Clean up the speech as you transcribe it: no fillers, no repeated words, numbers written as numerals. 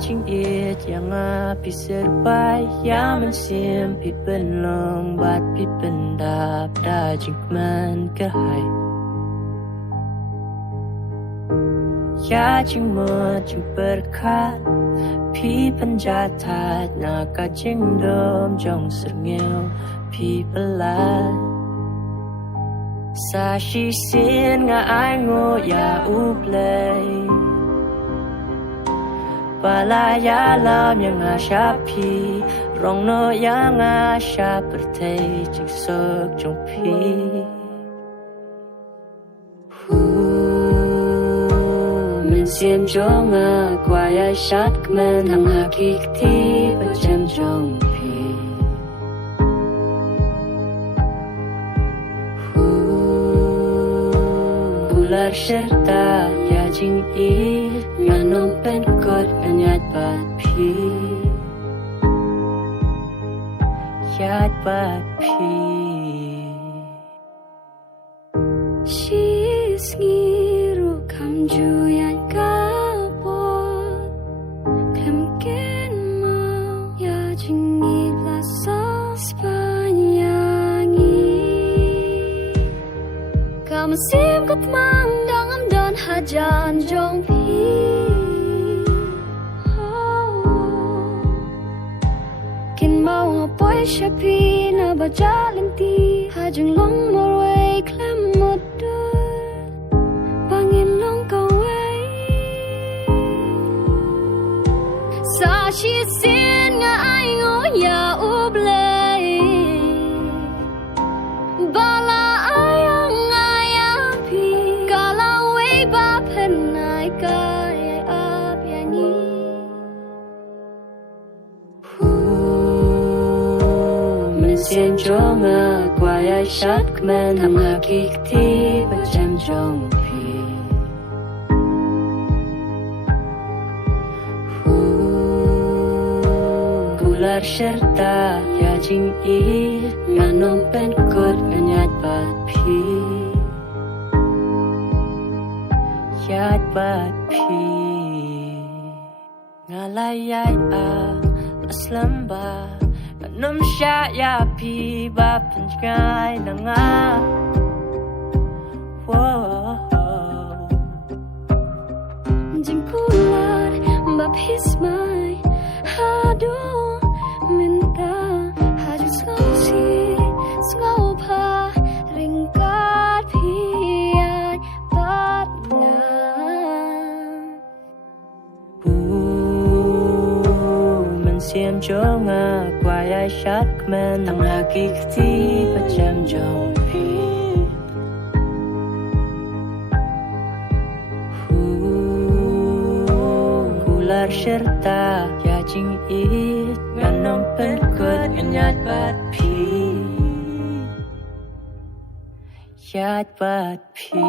ching it yang api serbai ya men sim pi pen long bat pi pen dap da jing man ke hai ya ching mo ching berkat pi pen jatat na ka jing dom jong serngeu pi pelat sa shi sin nga ai ngo ya u play Palaya lam yang asyapi Rong no yang asya bertei Cik sok jong pi Men siem jong Kuaya syat kemen Hang hakikti Bacem jong pi Ular serta Ya jing i Nganong pen kot Nyat bat pi Yat bat pi She's ngiru kam juyan kapot Kem ken mau Ya jingi lasa sepanyangi Kam sim kot mang dangam dan hajan jong pi Boy shapi na bajalim ti hajung long morway klem modur bangin long kaway sa shi sin nga ai ngo ya ublay bala ayang ayapi kalaway ba penay kay ap yani Sien jong Kuaya syat kemen Hang hakikti Bacem jong pi Ular serta Ya jing i Nganong pen kot Nyat bat pi Yat bat pi Ngalayay Las lamba Num sya ya pi ba pen ngai na nga Jing kular ba pismai hado minta haju skausi skau pa ringkat piai bat na Siem jong Kuaya syat kemen Hang hakikti Bacem jong pi Ular serta Ya jing it Nganong pen kot Nyat bat pi Yat bat pi